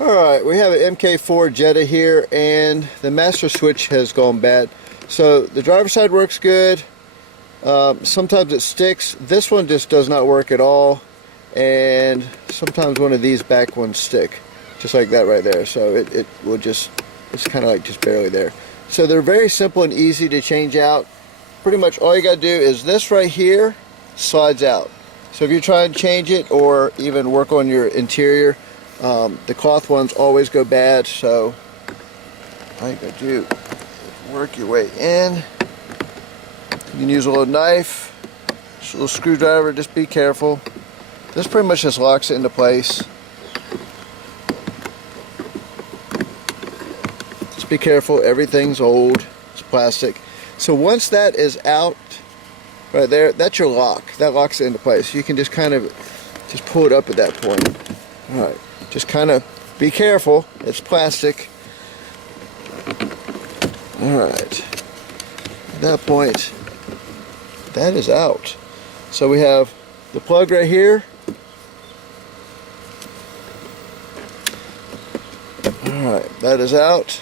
Alright, we have an MK4 Jetta here, and the master switch has gone bad. So the driver's side works good. Sometimes it sticks. This one just does not work at all, and sometimes one of these back ones stick, just like that right there. So it will just, it's kind of like just barely there. So they're very simple and easy to change out. Pretty much all you got to do is this right here slides out. So if you're trying to change it or even work on your interior, the cloth ones always go bad, so all you gotta do is work your way in. You can use a little knife, just a little screwdriver, just be careful. This pretty much just locks it into place. Just be careful, everything's old, it's plastic. So once that is out, right there, that's your lock. That locks it into place. You can just kind of just pull it up at that point. Alright. Just kind of be careful, it's plastic. Alright, at that point, that is out. So we have the plug right here. Alright, that is out.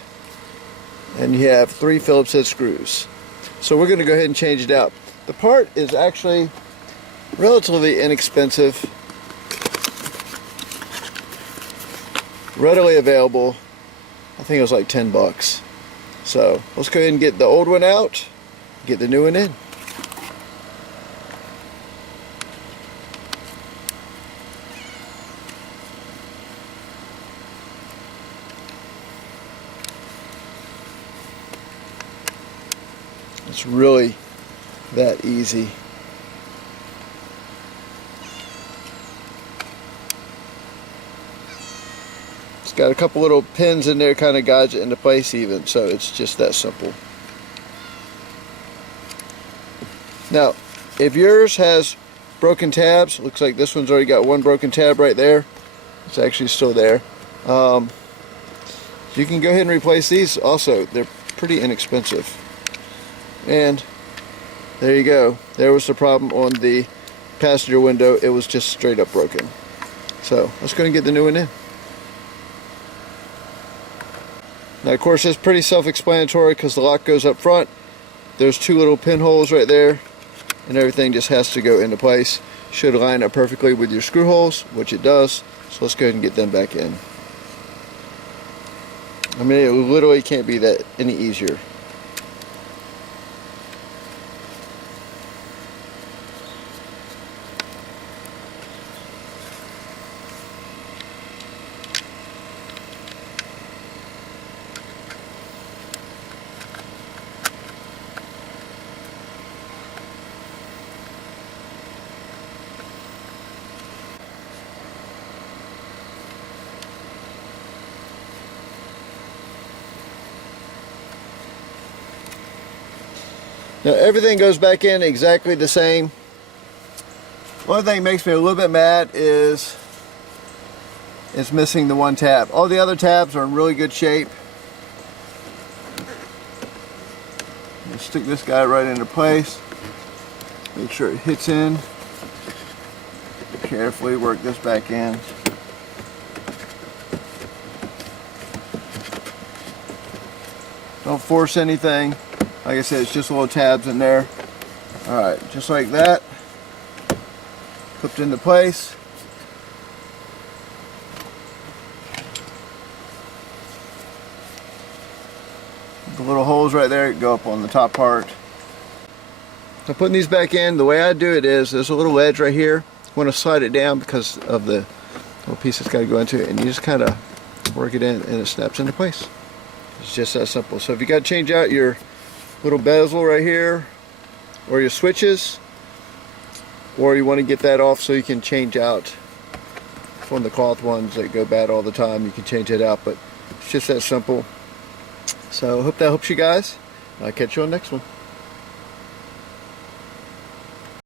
And you have 3 Phillips head screws. So we're going to go ahead and change it out. The part is actually relatively inexpensive. Readily available. I think it was like 10 bucks. So let's go ahead and get the old one out, get the new one in. It's really that easy. It's got a couple little pins in there, kind of guides it into place even, so it's just that simple. Now, if yours has broken tabs, looks like this one's already got one broken tab right there. It's actually still there. You can go ahead and replace these also. They're pretty inexpensive. And there you go. There was the problem on the passenger window. It was just straight up broken. So let's go and get the new one in. Now of course it's pretty self-explanatory because the lock goes up front. There's 2 little pinholes right there, and everything just has to go into place. Should line up perfectly with your screw holes, which it does. So let's go ahead and get them back in. I mean, it literally can't be that any easier. Now everything goes back in exactly the same. One thing that makes me a little bit mad is it's missing the one tab. All the other tabs are in really good shape. Just stick this guy right into place. Make sure it hits in. Carefully work this back in. Don't force anything. Like I said, it's just little tabs in there. Alright, just like that. Clipped into place. The little holes right there go up on the top part. So putting these back in, the way I do it is, there's a little ledge right here. I want to slide it down because of the little piece that's got to go into it, and you just kind of work it in and it snaps into place. It's just that simple. So if you got to change out your little bezel right here, or your switches, or you want to get that off so you can change out from the cloth ones that go bad all the time, you can change it out, but it's just that simple. So I hope that helps you guys. I'll catch you on the next one.